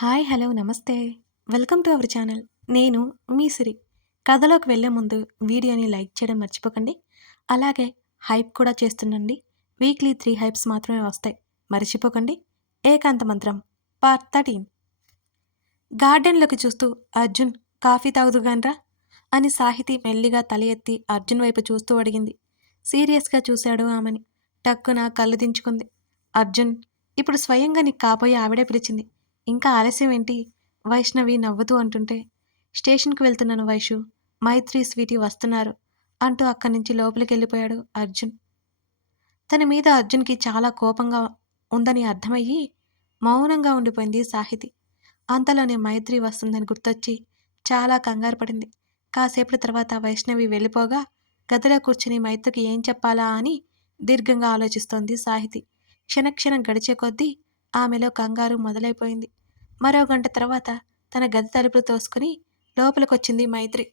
Hi! Hello! నమస్తే. Welcome to our channel. నేను మీ సిరి. కథలోకి వెళ్ళే ముందు వీడియోని లైక్ చేయడం మర్చిపోకండి. అలాగే హైప్ కూడా చేస్తుండండి. వీక్లీ 3 హైప్స్ మాత్రమే వస్తాయి. మర్చిపోకండి. ఏకాంత మంత్రం పార్ట్ 13. గార్డెన్‌లోకి చూస్తూ అర్జున్ కాఫీ తాగుదుగానిరా అని సాహితి మెల్లిగా తల ఎత్తి అర్జున్ వైపు చూస్తూ అడిగింది. సీరియస్‌గా చూశాడు ఆమెని. టక్కున కళ్ళు దించుకుంది. అర్జున్, ఇప్పుడు స్వయంగా నీకు కాబోయే ఆవిడే పిలిచింది. ఇంకా ఆలస్యం ఏంటి? వైష్ణవి నవ్వుతూ అంటుంటే, స్టేషన్‌కి వెళ్తున్నాను వైషు. మైత్రి, స్వీటీ వస్తున్నారు అంటూ అక్కడి నుంచి లోపలికెళ్ళిపోయాడు అర్జున్. తన మీద అర్జున్‌కి చాలా కోపంగా ఉందని అర్థమయ్యి మౌనంగా ఉండిపోయింది సాహితి. అంతలోనే మైత్రి వస్తుందని గుర్తొచ్చి చాలా కంగారు పడింది. కాసేపటి తర్వాత వైష్ణవి వెళ్ళిపోగా గదిలో కూర్చుని మైత్రికి ఏం చెప్పాలా అని దీర్ఘంగా ఆలోచిస్తోంది సాహితి. క్షణక్షణం గడిచే కొద్దీ ఆమెలో కంగారు మొదలైపోయింది. మరో గంట తర్వాత తన గది తలుపులు తోసుకుని లోపలికొచ్చింది మైత్రి.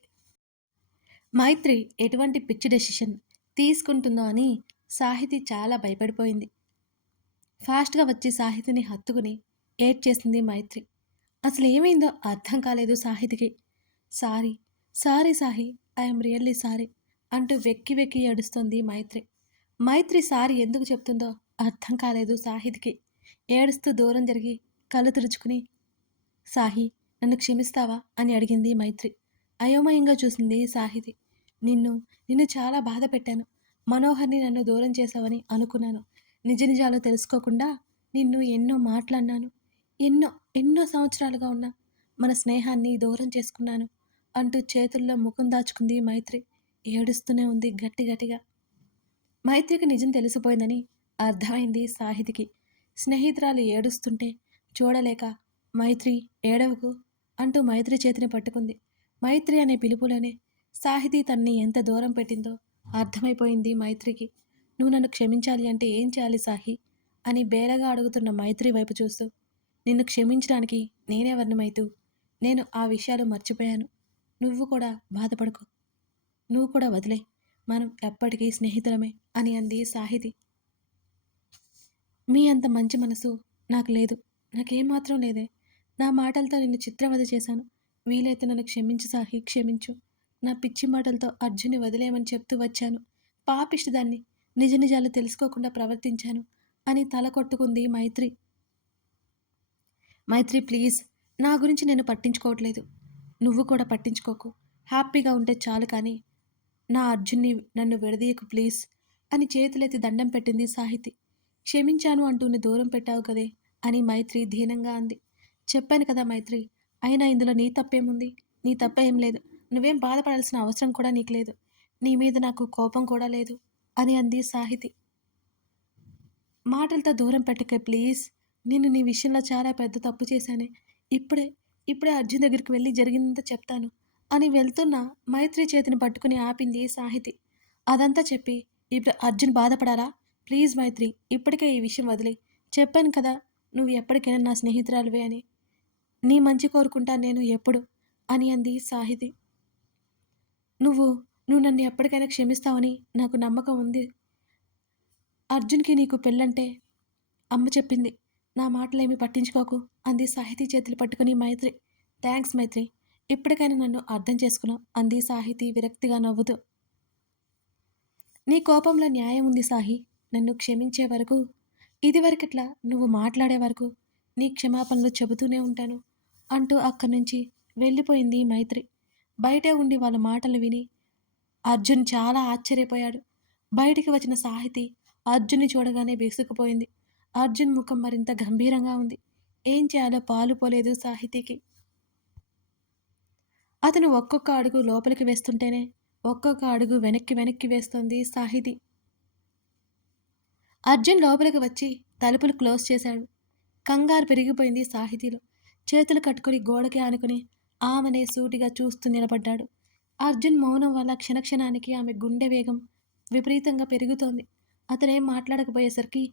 మైత్రి ఎటువంటి పిచ్చి డెసిషన్ తీసుకుంటుందో అని సాహితి చాలా భయపడిపోయింది. ఫాస్ట్‌గా వచ్చి సాహితిని హత్తుకుని ఏడ్చేసింది మైత్రి. అసలేమైందో అర్థం కాలేదు సాహితికి. Sorry, sorry Sahi, I'm really sorry అంటూ వెక్కి వెక్కి ఏడుస్తోంది మైత్రి. మైత్రి సారీ ఎందుకు చెప్తుందో అర్థం కాలేదు సాహితికి. ఏడుస్తూ దూరం జరిగి కళ్ళు తుడుచుకుని, సాహి, నన్ను క్షమిస్తావా అని అడిగింది మైత్రి. అయోమయంగా చూసింది సాహితి. నిన్ను నిన్ను చాలా బాధ పెట్టాను. మనోహర్ని నన్ను దూరం చేశావని అనుకున్నాను. నిజ నిజాలు తెలుసుకోకుండా నిన్ను ఎన్నో మాటలన్నాను. ఎన్నో ఎన్నో సంవత్సరాలుగా ఉన్న మన స్నేహాన్ని దూరం చేసుకున్నాను అంటూ చేతుల్లో ముఖం దాచుకుంది మైత్రి. ఏడుస్తూనే ఉంది గట్టి గట్టిగా. మైత్రికి నిజం తెలిసిపోయిందని అర్థమైంది సాహితికి. స్నేహితురాలు ఏడుస్తుంటే చూడలేక, మైత్రి ఏడవకు అంటూ మైత్రి చేతిని పట్టుకుంది. మైత్రి అనే పిలుపులోనే సాహితి తన్ని ఎంత దూరం పెట్టిందో అర్థమైపోయింది మైత్రికి. నువ్వు నన్ను క్షమించాలి అంటే ఏం చేయాలి సాహి అని బేలగా అడుగుతున్న మైత్రి వైపు చూస్తూ, నిన్ను క్షమించడానికి నేనెవరిని మైతూ, నేను ఆ విషయాలు మర్చిపోయాను. నువ్వు కూడా బాధపడకు, నువ్వు కూడా వదిలే, మనం ఎప్పటికీ స్నేహితులమే అని అంది సాహితి. మీ అంత మంచి మనసు నాకు లేదు. నాకేమాత్రం లేదే. నా మాటలతో నిన్ను చిత్రవద చేశాను. వీలైతే నన్ను క్షమించు సాహి, క్షమించు. నా పిచ్చి మాటలతో అర్జున్ని వదిలేయమని చెప్తూ వచ్చాను. పాపిష్టిదాన్ని. నిజ నిజాలు తెలుసుకోకుండా ప్రవర్తించాను అని తల కొట్టుకుంది మైత్రి. మైత్రి ప్లీజ్, నా గురించి నేను పట్టించుకోవట్లేదు. నువ్వు కూడా పట్టించుకోకు. హ్యాపీగా ఉంటే చాలు కానీ నా అర్జున్ని నన్ను విడదీయకు ప్లీజ్ అని చేతులెత్తి దండం పెట్టింది సాహితి. క్షమించాను అంటూనే దూరం పెట్టావు కదే అని మైత్రి దీనంగా అంది. చెప్పాను కదా మైత్రి, అయినా ఇందులో నీ తప్పేముంది? నీ తప్పేం లేదు. నువ్వేం బాధపడాల్సిన అవసరం కూడా నీకు లేదు. నీ మీద నాకు కోపం కూడా లేదు అని అంది సాహితి. మాటలతో దూరం పెట్టకే ప్లీజ్. నేను నీ విషయంలో చాలా పెద్ద తప్పు చేశానే. ఇప్పుడే ఇప్పుడే అర్జున్ దగ్గరికి వెళ్ళి జరిగిందంతా చెప్తాను అని వెళ్తున్న మైత్రి చేతిని పట్టుకుని ఆపింది సాహితి. అదంతా చెప్పి ఇప్పుడు అర్జున్ బాధపడాలా? ప్లీజ్ మైత్రి, ఇప్పటికే ఈ విషయం వదిలే. చెప్పాను కదా, నువ్వు ఎప్పటికైనా నా స్నేహితురాలివే అని. నీ మంచి కోరుకుంటా నేను ఎప్పుడు అని అంది సాహితి. నువ్వు నువ్వు నన్ను ఎప్పటికైనా క్షమిస్తావని నాకు నమ్మకం ఉంది. అర్జున్‌కి నీకు పెళ్ళంటే అమ్మ చెప్పింది. నా మాటలేమి పట్టించుకోకు అంది సాహితీ చేతులు పట్టుకుని మైత్రి. థ్యాంక్స్ మైత్రి. ఇప్పటికైనా నన్ను అర్థం చేసుకున్నావు అంది సాహితీ విరక్తిగా నవ్వుతూ. నీ కోపంలో న్యాయం ఉంది సాహి. నన్ను క్షమించే వరకు, ఇదివరకట్లా నువ్వు మాట్లాడే వరకు నీ క్షమాపణలు చెబుతూనే ఉంటాను అంటూ అక్కడి నుంచి వెళ్ళిపోయింది మైత్రి. బయటే ఉండి వాళ్ళ మాటలు విని అర్జున్ చాలా ఆశ్చర్యపోయాడు. బయటికి వచ్చిన సాహితి అర్జున్ని చూడగానే బిగుసుకుపోయింది. అర్జున్ ముఖం మరింత గంభీరంగా ఉంది. ఏం చేయాలో పాలుపోలేదు సాహితీకి. అతను ఒక్కొక్క అడుగు లోపలికి వేస్తుంటేనే ఒక్కొక్క అడుగు వెనక్కి వెనక్కి వేస్తోంది సాహితి. అర్జున్ లోపలికి వచ్చి తలుపులు క్లోజ్ చేశాడు. కంగారు పెరిగిపోయింది సాహితీలో. చేతులు కట్టుకుని గోడకి ఆనుకుని ఆమెనే సూటిగా చూస్తూ నిలబడ్డాడు. అర్జున్ మౌనం వల్ల క్షణక్షణానికి ఆమె గుండె వేగం విపరీతంగా పెరుగుతోంది. అతనేం మాట్లాడకపోయేసరికి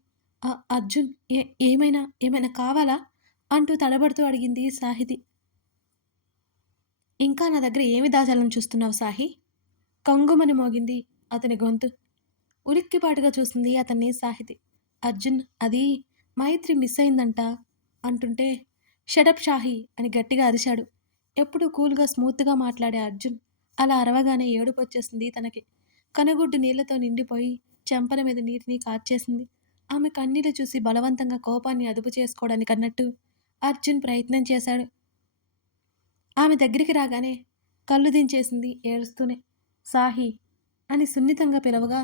అర్జున్, ఏమైనా ఏమైనా కావాలా అంటూ తడబడుతూ అడిగింది సాహితి. ఇంకా నా దగ్గర ఏమి దాచాలని చూస్తున్నావు సాహి? కంగుమని మోగింది అతని గొంతు. ఉలిక్కిపాటుగా చూసింది అతన్ని సాహితి. అర్జున్, అది మైత్రి మిస్ అయిందంట అంటుంటే షటప్ షాహి అని గట్టిగా అరిశాడు. ఎప్పుడూ కూల్‌గా, స్మూత్‌గా మాట్లాడే అర్జున్ అలా అరవగానే ఏడుపొచ్చేసింది తనకి. కనుగుడ్డు నీళ్లతో నిండిపోయి చెంపల మీద నీటిని కార్చేసింది. ఆమె కన్నీళ్లు చూసి బలవంతంగా కోపాన్ని అదుపు చేసుకోవడానికన్నట్టు అర్జున్ ప్రయత్నం చేశాడు. ఆమె దగ్గరికి రాగానే కళ్ళు దించేసింది ఏడుస్తూనే. సాహి అని సున్నితంగా పిలవగా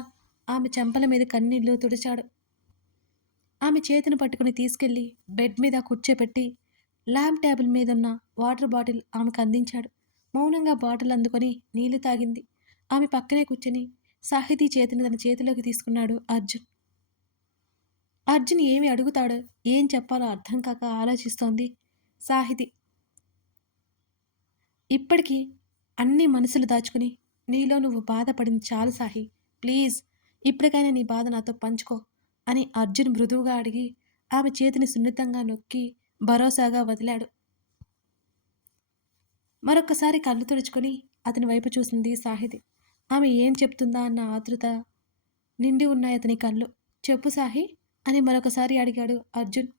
ఆమె చెంపల మీద కన్నీళ్లు తుడిచాడు. ఆమె చేతిని పట్టుకుని తీసుకెళ్లి బెడ్ మీద కూర్చోపెట్టి ల్యాంప్ టేబుల్ మీదున్న వాటర్ బాటిల్ ఆమెకు అందించాడు. మౌనంగా బాటిల్ అందుకొని నీళ్లు తాగింది. ఆమె పక్కనే కూర్చొని సాహితీ చేతిని తన చేతిలోకి తీసుకున్నాడు అర్జున్. అర్జున్ ఏమి అడుగుతాడో, ఏం చెప్పాలో అర్థం కాక ఆలోచిస్తోంది సాహితి. ఇప్పటికీ అన్ని మనసులు దాచుకుని నీలో నువ్వు బాధపడింది చాలు సాహి. ప్లీజ్ ఇప్పటికైనా నీ బాధ నాతో పంచుకో అని అర్జున్ మృదువుగా అడిగి ఆమె చేతిని సున్నితంగా నొక్కి భరోసాగా వదిలాడు. మరొక్కసారి కళ్ళు తుడుచుకొని అతని వైపు చూసింది సాహితి. ఆమె ఏం చెప్తుందా అన్న ఆతృత నిండి ఉన్నాయి అతని కళ్ళు. చెప్పు సాహి అని మరొకసారి అడిగాడు అర్జున్.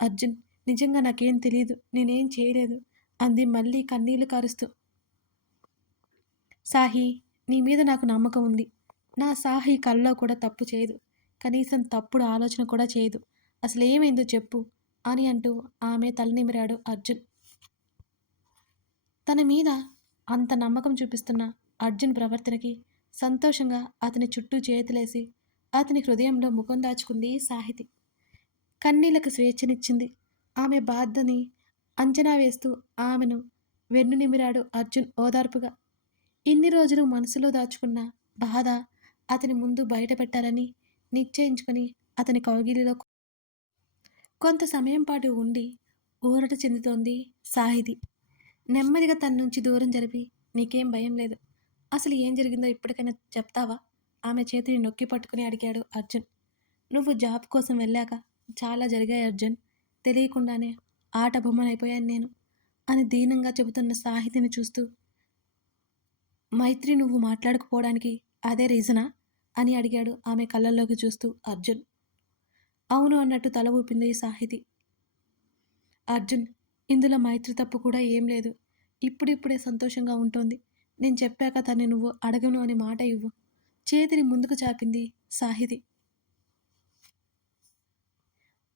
అర్జున్ నిజంగా నాకేం తెలియదు, నేనేం చేయలేదు అంది మళ్ళీ కన్నీళ్లు కారుస్తూ. సాహి నీ మీద నాకు నమ్మకం ఉంది. నా సాహి కల్లో కూడా తప్పు చేయదు. కనీసం తప్పుడు ఆలోచన కూడా చేయదు. అసలేమైందో చెప్పు అని అంటూ ఆమె తలనిమిరాడు అర్జున్. తన మీద అంత నమ్మకం చూపిస్తున్న అర్జున్ ప్రవర్తనకి సంతోషంగా అతని చుట్టూ చేతులేసి అతని హృదయంలో ముఖం దాచుకుంది సాహితి. కన్నీళ్లకు స్వేచ్ఛనిచ్చింది. ఆమె బాధని అంచనా వేస్తూ ఆమెను వెన్ను నిమిరాడు అర్జున్ ఓదార్పుగా. ఇన్ని రోజులు మనసులో దాచుకున్న బాధ అతని ముందు బయట పెట్టాలని నిశ్చయించుకొని అతని కౌగిలిలో కొంత సమయం పాటు ఉండి ఊరట చెందుతోంది సాహితి. నెమ్మదిగా తన నుంచి దూరం జరిపి నీకేం భయం లేదు, అసలు ఏం జరిగిందో ఇప్పటికైనా చెప్తావా ఆమె చేతిని నొక్కి పట్టుకుని అడిగాడు అర్జున్. నువ్వు జాబ్ కోసం వెళ్ళాక చాలా జరిగాయి అర్జున్, తెలియకుండానే ఆట బొమ్మనైపోయాను నేను అని దీనంగా చెబుతున్న సాహితిని చూస్తూ మైత్రి నువ్వు మాట్లాడకపోవడానికి అదే రీజనా అని అడిగాడు ఆమె కళ్ళల్లోకి చూస్తూ అర్జున్. అవును అన్నట్టు తల ఊపింది సాహితి. అర్జున్ ఇందులో మైత్రి తప్పు కూడా ఏం లేదు. ఇప్పుడిప్పుడే సంతోషంగా ఉంటోంది. నేను చెప్పాక తన్ని నువ్వు అడగను అని మాట ఇవ్వు. చేతిని ముందుకు చాపింది సాహితి.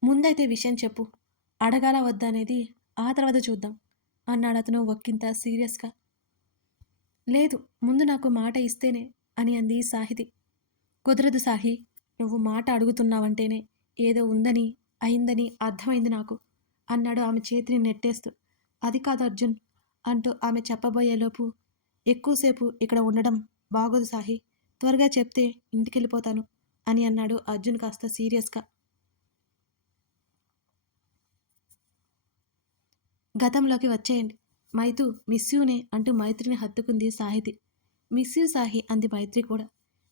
ముందైతే విషయం చెప్పు, అడగాల వద్దా అనేది ఆ తర్వాత చూద్దాం అన్నాడు అతను ఒక్కింత సీరియస్గా. లేదు ముందు నాకు మాట ఇస్తేనే అని అంది సాహితి. కుదరదు సాహి, నువ్వు మాట అడుగుతున్నావంటేనే ఏదో ఉందని అయిందని అర్థమైంది నాకు అన్నాడు ఆమె చేతిని నెట్టేస్తూ. అది కాదు అర్జున్ అంటూ ఆమె చెప్పబోయేలోపు ఎక్కువసేపు ఇక్కడ ఉండడం బాగోదు సాహి, త్వరగా చెప్తే ఇంటికెళ్ళిపోతాను అని అన్నాడు అర్జున్ కాస్త సీరియస్గా. గతంలోకి వచ్చేయండి. మైతు మిస్ యూనే అంటూ మైత్రిని హత్తుకుంది సాహితి. మిస్ యూ సాహి అంది మైత్రి కూడా.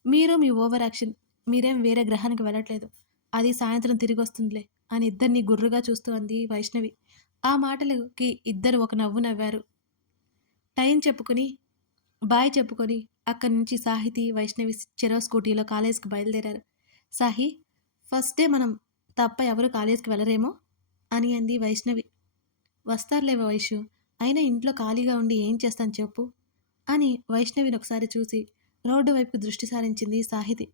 మీరు మీ ఓవర్ యాక్షన్, మీరేం వేరే గ్రహానికి వెళ్ళట్లేదు, అది సాయంత్రం తిరిగి వస్తుందిలే అని ఇద్దరిని గుర్రుగా చూస్తూ అంది వైష్ణవి. ఆ మాటలకి ఇద్దరు ఒక నవ్వు నవ్వారు. టైం చెప్పుకుని బాయ్ చెప్పుకొని అక్కడి నుంచి సాహితి వైష్ణవి చెరో స్కూటీలో కాలేజ్కి బయలుదేరారు. సాహి ఫస్ట్ డే మనం తప్ప ఎవరు కాలేజ్కి వెళ్ళరేమో అని అంది వైష్ణవి. వస్తారులేవా వైషు, అయినా ఇంట్లో ఖాళీగా ఉండి ఏం చేస్తాను చెప్పు అని వైష్ణవిని ఒకసారి చూసి రోడ్డు వైపుకు దృష్టి సారించింది సాహితి.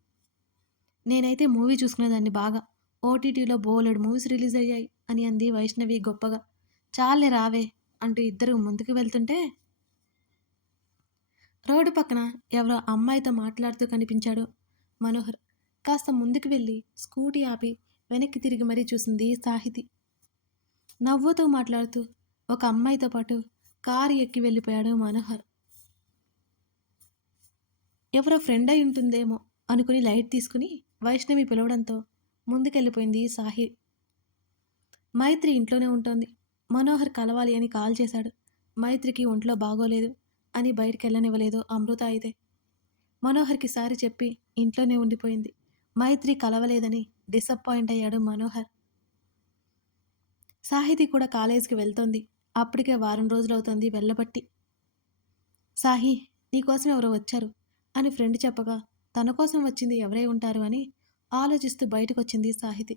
నేనైతే మూవీ చూసుకునేదాన్ని బాగా, ఓటీటీలో బోలెడు మూవీస్ రిలీజ్ అయ్యాయి అని అంది వైష్ణవి గొప్పగా. చాలే రావే అంటూ ఇద్దరు ముందుకు వెళ్తుంటే రోడ్డు పక్కన ఎవరో అమ్మాయితో మాట్లాడుతూ కనిపించాడు మనోహర్. కాస్త ముందుకు వెళ్ళి స్కూటీ ఆపి వెనక్కి తిరిగి మరీ చూసింది సాహితి. నవ్వుతూ మాట్లాడుతూ ఒక అమ్మాయితో పాటు కారు ఎక్కి వెళ్ళిపోయాడు మనోహర్. ఎవరో ఫ్రెండ్ అయి ఉంటుందేమో అనుకుని లైట్ తీసుకుని వైష్ణవి పిలవడంతో ముందుకెళ్ళిపోయింది సాహి. మైత్రి ఇంట్లోనే ఉంటుంది. మనోహర్ కలవాలి అని కాల్ చేశాడు. మైత్రికి ఒంట్లో బాగోలేదు అని బయటికి వెళ్ళనివ్వలేదు అమృత. అయితే మనోహర్కి సారి చెప్పి ఇంట్లోనే ఉండిపోయింది. మైత్రి కలవలేదని డిసప్పాయింట్ అయ్యాడు మనోహర్. సాహితి కూడా కాలేజీకి వెళ్తోంది. అప్పటికే వారం రోజులవుతోంది వెళ్ళబట్టి. సాహి నీకోసం ఎవరో వచ్చారు అని ఫ్రెండ్ చెప్పగా తన కోసం వచ్చింది ఎవరై ఉంటారు అని ఆలోచిస్తూ బయటకు వచ్చింది సాహితి.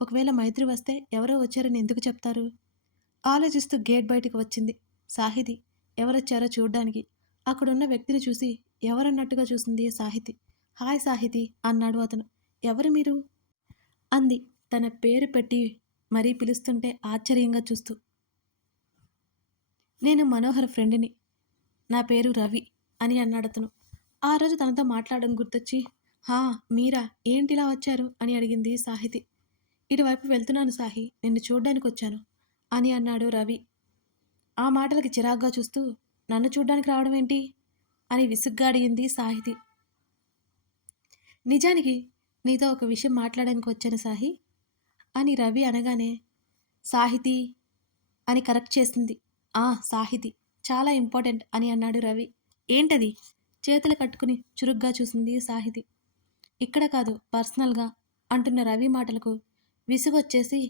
ఒకవేళ మైత్రి వస్తే ఎవరో వచ్చారని ఎందుకు చెప్తారు? ఆలోచిస్తూ గేట్ బయటికి వచ్చింది సాహితి. ఎవరొచ్చారో చూడ్డానికి. అక్కడున్న వ్యక్తిని చూసి ఎవరన్నట్టుగా చూసింది సాహితి. హాయ్ సాహితి అన్నాడు అతను. ఎవరు మీరు? అంది తన పేరు పెట్టి మరీ పిలుస్తుంటే ఆశ్చర్యంగా చూస్తూ. నేను మనోహర్ ఫ్రెండ్ని. నా పేరు రవి అని అన్నాడతను. ఆ రోజు తనతో మాట్లాడడం గుర్తొచ్చి, హా మీరా ఏంటిలా వచ్చారు అని అడిగింది సాహితి. ఇటువైపు వెళ్తున్నాను సాహి, నిన్ను చూడ్డానికొచ్చాను అని అన్నాడు రవి. ఆ మాటలకి చిరాగ్గా చూస్తూ, నన్ను చూడ్డానికి రావడం ఏంటి అని విసుగ్గా అడిగింది సాహితి. నిజానికి నీతో ఒక విషయం మాట్లాడడానికి వచ్చాను సాహి అని రవి అనగానే, సాహితి అని కరెక్ట్ చేసింది. ఆ సాహితి, చాలా ఇంపార్టెంట్ అని అన్నాడు రవి. ఏంటది? చేతులు కట్టుకుని చురుగ్గా చూసింది సాహితి. ఇక్కడ కాదు, పర్సనల్గా అంటున్న రవి మాటలకు విసుగొచ్చేసి,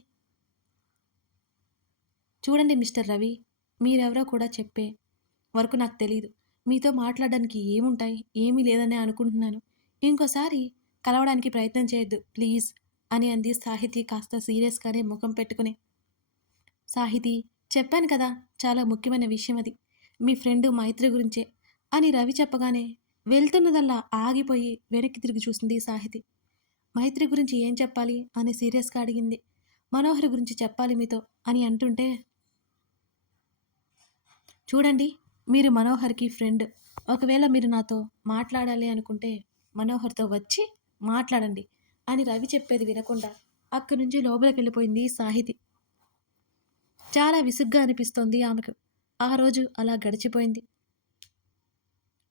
చూడండి మిస్టర్ రవి, మీరెవరో కూడా చెప్పే వరకు నాకు తెలీదు. మీతో మాట్లాడడానికి ఏముంటాయి, ఏమీ లేదనే అనుకుంటున్నాను. ఇంకోసారి కలవడానికి ప్రయత్నం చేయొద్దు ప్లీజ్ అని అంది సాహితి కాస్త సీరియస్గానే ముఖం పెట్టుకుని. సాహితి, చెప్పాను కదా, చాలా ముఖ్యమైన విషయం అది. మీ ఫ్రెండు మైత్రి గురించే అని రవి చెప్పగానే వెళ్తున్నదల్లా ఆగిపోయి వెనక్కి తిరిగి చూసింది సాహితి. మైత్రి గురించి ఏం చెప్పాలి అని సీరియస్గా అడిగింది. మనోహర్ గురించి చెప్పాలి మీతో అని అంటుంటే, చూడండి, మీరు మనోహర్కి ఫ్రెండ్. ఒకవేళ మీరు నాతో మాట్లాడాలి అనుకుంటే మనోహర్తో వచ్చి మాట్లాడండి అని రవి చెప్పేది వినకుండా అక్కడి నుంచి లోపలికి వెళ్ళిపోయింది సాహితి. చాలా విసుగ్గా అనిపిస్తోంది ఆమెకు. ఆ రోజు అలా గడిచిపోయింది.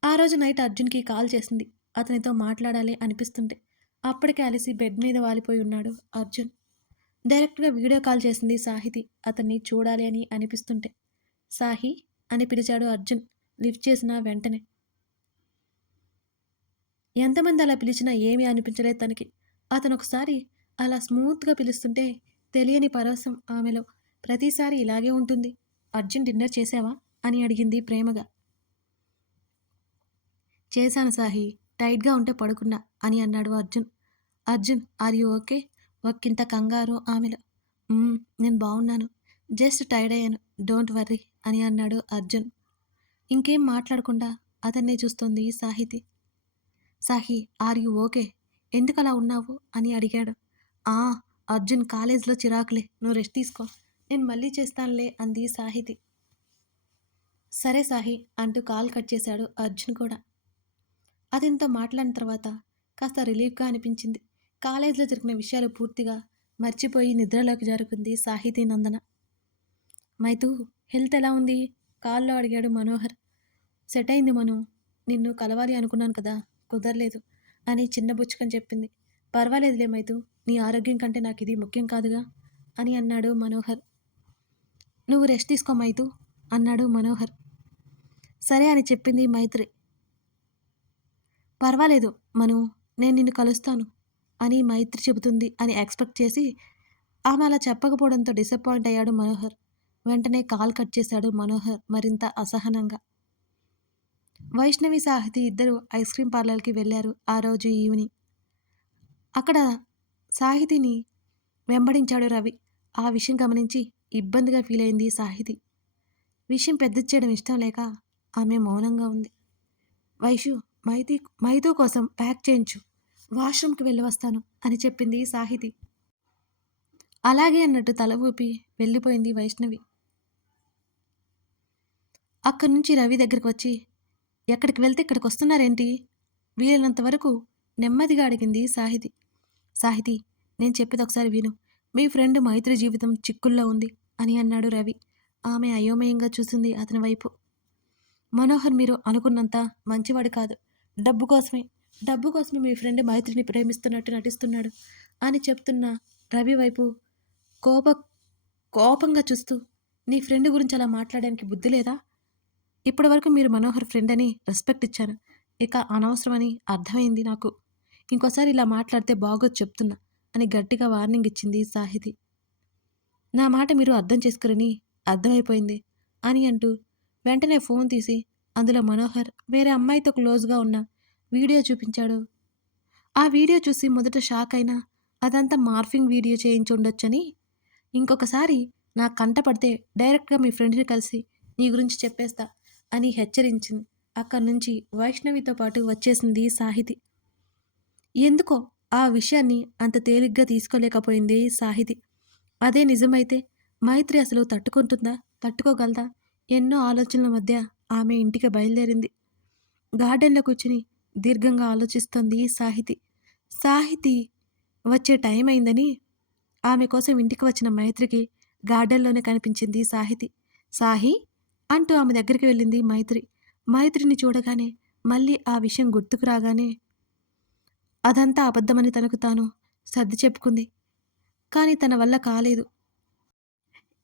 ఆ రోజు నైట్ అర్జున్కి కాల్ చేసింది అతనితో మాట్లాడాలి అనిపిస్తుంటే. అప్పటికే అలసి బెడ్ మీద వాలిపోయి ఉన్నాడు అర్జున్. డైరెక్ట్గా వీడియో కాల్ చేసింది సాహితి అతన్ని చూడాలి అని అనిపిస్తుంటే. సాహి అని పిలిచాడు అర్జున్ లిఫ్ట్ చేసిన వెంటనే. ఎంతమంది అలా పిలిచినా ఏమీ అనిపించలేదు తనకి. అతను ఒకసారి అలా స్మూత్గా పిలుస్తుంటే తెలియని పరవశం ఆమెలో. ప్రతిసారి ఇలాగే ఉంటుంది. అర్జున్, డిన్నర్ చేసావా అని అడిగింది ప్రేమగా. చేశాను సాహి, టైట్గా ఉంటే పడుకున్నా అని అన్నాడు Arjun. Arjun, are you okay? ఒక్కింత కంగారు ఆమెలో. నేను బాగున్నాను, జస్ట్ టైర్డ్ అయ్యాను, డోంట్ వర్రీ అని అన్నాడు అర్జున్. ఇంకేం మాట్లాడకుండా అతన్నే చూస్తోంది Sahiti. Sahi, are you okay? ఎందుకు అలా ఉన్నావు అని అడిగాడు. ఆ అర్జున్, కాలేజ్లో చిరాకులే, నువ్వు రెస్ట్ తీసుకో, నేను మళ్ళీ చేస్తానులే అంది సాహితి. సరే సాహి అంటూ కాల్ కట్ చేశాడు అర్జున్ కూడా. అతనితో మాట్లాడిన తర్వాత కాస్త రిలీఫ్గా అనిపించింది. కాలేజీలో జరిగిన విషయాలు పూర్తిగా మర్చిపోయి నిద్రలోకి జారుకుంది సాహితీ నందన. మైతూ, హెల్త్ ఎలా ఉంది కాల్లో అడిగాడు మనోహర్. సెట్ అయింది మను, నిన్ను కలవాలి అనుకున్నాను కదా, కుదరలేదు అని చిన్నబుచ్చుకొని చెప్పింది. పర్వాలేదులే మైతూ, నీ ఆరోగ్యం కంటే నాకు ఇది ముఖ్యం కాదుగా అని అన్నాడు మనోహర్. నువ్వు రెస్ట్ తీసుకో మైతూ అన్నాడు మనోహర్. సరే అని చెప్పింది మైత్రి. పర్వాలేదు మను, నేను నిన్ను కలుస్తాను అని మైత్రి చెబుతుంది అని ఎక్స్పెక్ట్ చేసి ఆమె అలా చెప్పకపోవడంతో డిసప్పాయింట్ అయ్యాడు మనోహర్. వెంటనే కాల్ కట్ చేశాడు మనోహర్ మరింత అసహనంగా. వైష్ణవి, సాహితి ఇద్దరు ఐస్ క్రీమ్ పార్లర్కి వెళ్ళారు ఆ రోజు ఈవినింగ్. అక్కడ సాహితిని వెంబడించాడు రవి. ఆ విషయం గమనించి ఇబ్బందిగా ఫీల్ అయింది సాహితి. విషయం పెద్ద చేయడం ఇష్టం లేక ఆమె మౌనంగా ఉంది. వైషు, మైతూ కోసం ప్యాక్ చేయించు, వాష్రూమ్కి వెళ్ళి వస్తాను అని చెప్పింది సాహితి. అలాగే అన్నట్టు తల ఊపి వెళ్ళిపోయింది వైష్ణవి. అక్కడి నుంచి రవి దగ్గరికి వచ్చి, ఎక్కడికి వెళ్తే ఇక్కడికి వస్తున్నారేంటి? వీలైనంత వరకు నెమ్మదిగా అడిగింది సాహితి. సాహితి, నేను చెప్పేది ఒకసారి విను. మీ ఫ్రెండ్ మైత్రి జీవితం చిక్కుల్లో ఉంది అని అన్నాడు రవి. ఆమె అయోమయంగా చూసింది అతని వైపు. మనోహర్ మీరు అనుకున్నంత మంచివాడు కాదు. డబ్బు కోసమే మీ ఫ్రెండ్ మైత్రిని ప్రేమిస్తున్నట్టు నటిస్తున్నాడు అని చెప్తున్న రవి వైపు కోపంగా చూస్తూ, నీ ఫ్రెండ్ గురించి అలా మాట్లాడడానికి బుద్ధి లేదా? ఇప్పటి వరకు మీరు మనోహర్ ఫ్రెండ్ అని రెస్పెక్ట్ ఇచ్చారు, ఇక అనవసరమని అర్థమైంది నాకు. ఇంకోసారి ఇలా మాట్లాడితే బాగోదు చెప్తున్నా అని గట్టిగా వార్నింగ్ ఇచ్చింది సాహితి. నా మాట మీరు అర్థం చేసుకురని అర్థమైపోయింది అని అంటూ వెంటనే ఫోన్ తీసి అందులో మనోహర్ వేరే అమ్మాయితో క్లోజ్గా ఉన్న వీడియో చూపించాడు. ఆ వీడియో చూసి మొదట షాక్ అయినా అదంతా మార్ఫింగ్ వీడియో చేయించి ఉండొచ్చని, ఇంకొకసారి నా కంట పడితే డైరెక్ట్‌గా మీ ఫ్రెండ్‌ని కలిసి నీ గురించి చెప్పేస్తా అని హెచ్చరించింది. అక్కడి నుంచి వైష్ణవితో పాటు వచ్చేసింది సాహితి. ఎందుకో ఆ విషయాన్ని అంత తేలిగ్గా తీసుకోలేకపోయింది సాహితి. అదే నిజమైతే మైత్రి అసలు తట్టుకుంటుందా? తట్టుకోగలదా? ఎన్నో ఆలోచనల మధ్య ఆమె ఇంటికి బయలుదేరింది. గార్డెన్‌లో కూర్చొని దీర్ఘంగా ఆలోచిస్తోంది సాహితి. సాహితి వచ్చే టైం అయిందని ఆమె కోసం ఇంటికి వచ్చిన మైత్రికి గార్డెన్‌లోనే కనిపించింది సాహితి. సాహీ! అంటూ ఆమె దగ్గరికి వెళ్ళింది మైత్రి. మైత్రిని చూడగానే మళ్ళీ ఆ విషయం గుర్తుకు రాగానే అదంతా అబద్ధమని తనకు తాను సర్ది చెప్పుకుంది. కానీ తన వల్ల కాలేదు.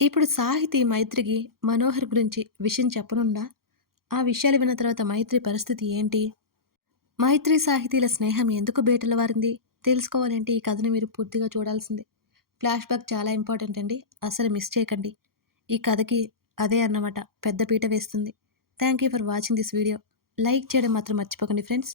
ఇప్పుడు సాహితి మైత్రికి మనోహర్ గురించి విషయం చెప్పనుందా? ఆ విషయాలు విన్న తర్వాత మైత్రి పరిస్థితి ఏంటి? మైత్రి సాహితీల స్నేహం ఎందుకు బీటలు వారింది? తెలుసుకోవాలంటే ఈ కథను మీరు పూర్తిగా చూడాల్సిందే. ఫ్లాష్ బ్యాక్ చాలా ఇంపార్టెంట్ అండి. అస్సలు మిస్ చేయకండి. ఈ కథకి అదే అన్నమాట పెద్ద పీట వేస్తుంది. Thank you for watching this video. Like చేయడం మాత్రం మర్చిపోకండి ఫ్రెండ్స్.